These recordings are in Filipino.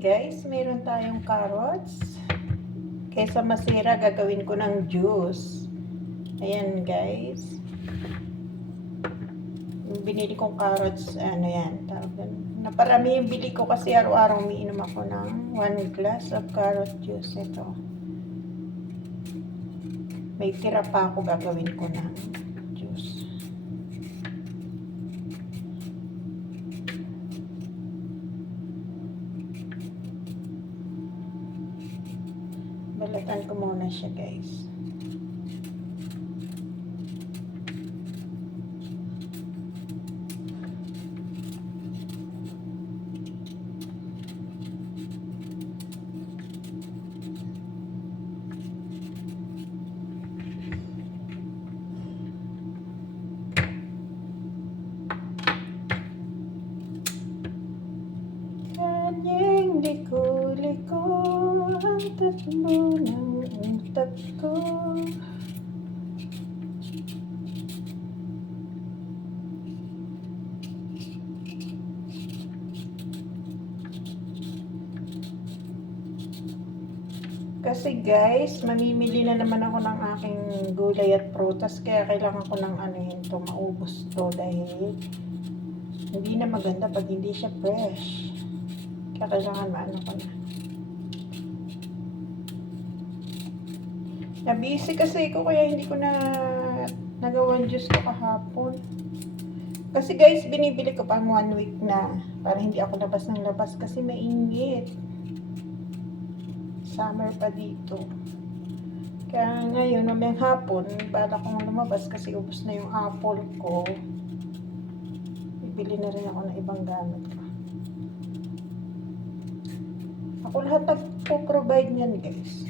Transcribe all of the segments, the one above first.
Guys, meron tayong carrots. Kaysa masira, gagawin ko ng juice. Ayan guys. Binili kong carrots, ano yan, naparami yung bili ko kasi araw-araw umiinom ako ng 1 glass of carrot juice. Ito. May tira pa ako, gagawin ko ng juice. Balatan ko muna siya guys. Kanyang liko-liko ang takbo ng utak ko. Kasi guys, mamimili na naman ako ng aking gulay at prutas, kaya kailangan ko ng ano yun to, maubos to dahil hindi na maganda pag hindi siya fresh. Kaya kailangan maano ko na. Nabisi kasi ko kaya hindi ko na nagawan juice ko kahapon. Kasi guys, binibili ko pang 1 week na para hindi ako labas ng labas kasi mainit. Summer pa dito. Kaya ngayon, mamayang hapon, bala kong lumabas kasi ubos na yung apple ko. Bibili na rin ako ng ibang gamit ko. Ako lahat nagpo-provide niyan guys.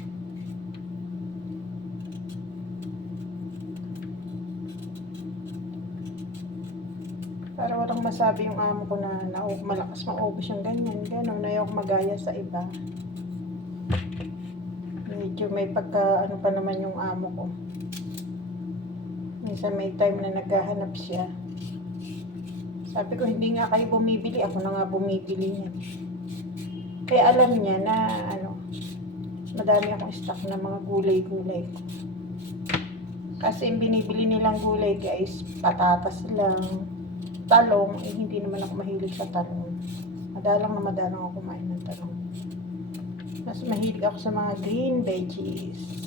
Para walang masabi yung amo ko na malakas maubos yung ganyan. Ganon, ayaw ko magaya sa iba. Medyo may pagka ano pa naman yung amo ko. Minsan may time na naghahanap siya. Sabi ko hindi nga kayo bumibili, ako na nga bumibili niya. Kaya alam niya na ano, madami akong stock na mga gulay-gulay ko. Kasi yung binibili nilang gulay guys, patatas lang, talong, eh hindi naman ako mahilig sa talong. Madalang ako kumain ng talong. Mas mahilig ako sa mga green veggies.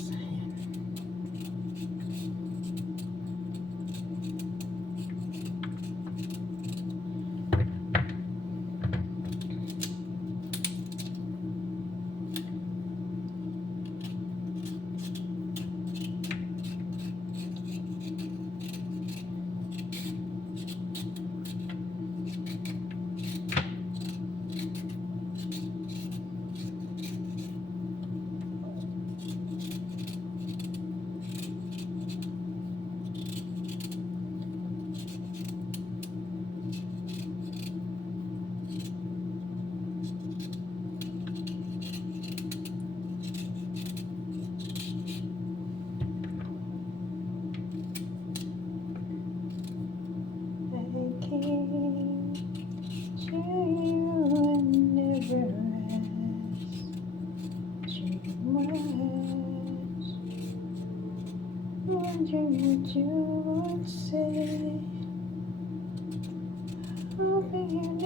Wondering what you would say. Hoping you'd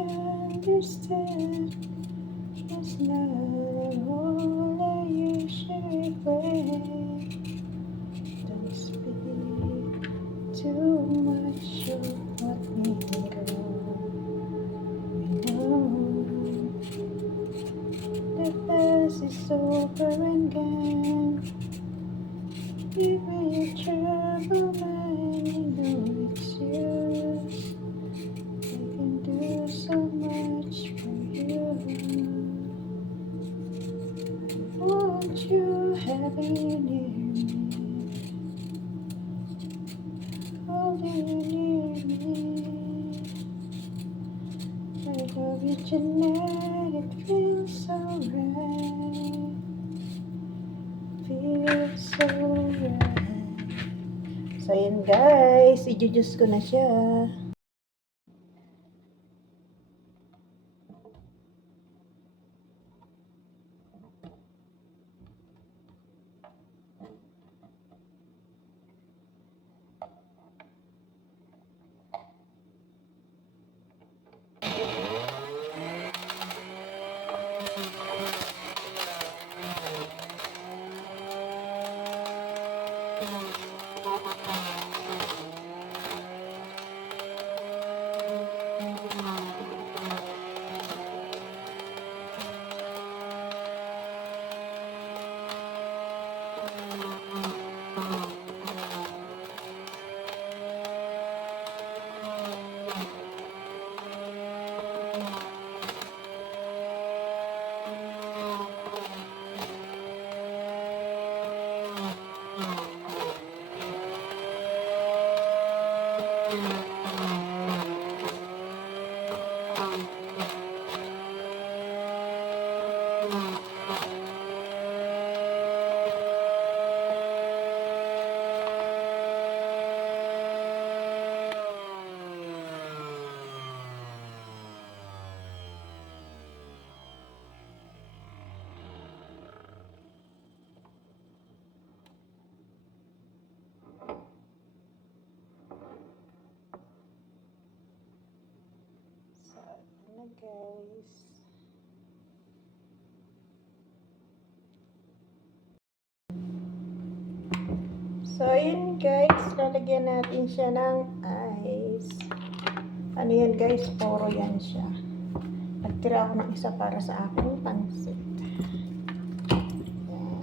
understand. It's not a role I usually play. Don't speak too much of what we go. We know the past is over and gone. Give me your trouble, man, you know it's yours. I can do so much for you. Won't you have me near me? Holding you near me. I love you tonight, it feels so right. Feels so right. So yun guys, i-juice ko na siya. So, na guys. So, ayan guys. Lalagyan natin siya ng ice. Ano yan guys? Poro yan siya. Nagtira ako ng isa para sa aking pansit. Yan.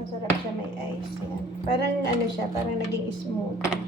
Masarap siya, may ice yan. Parang ano siya, parang naging smoothie.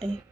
Ay,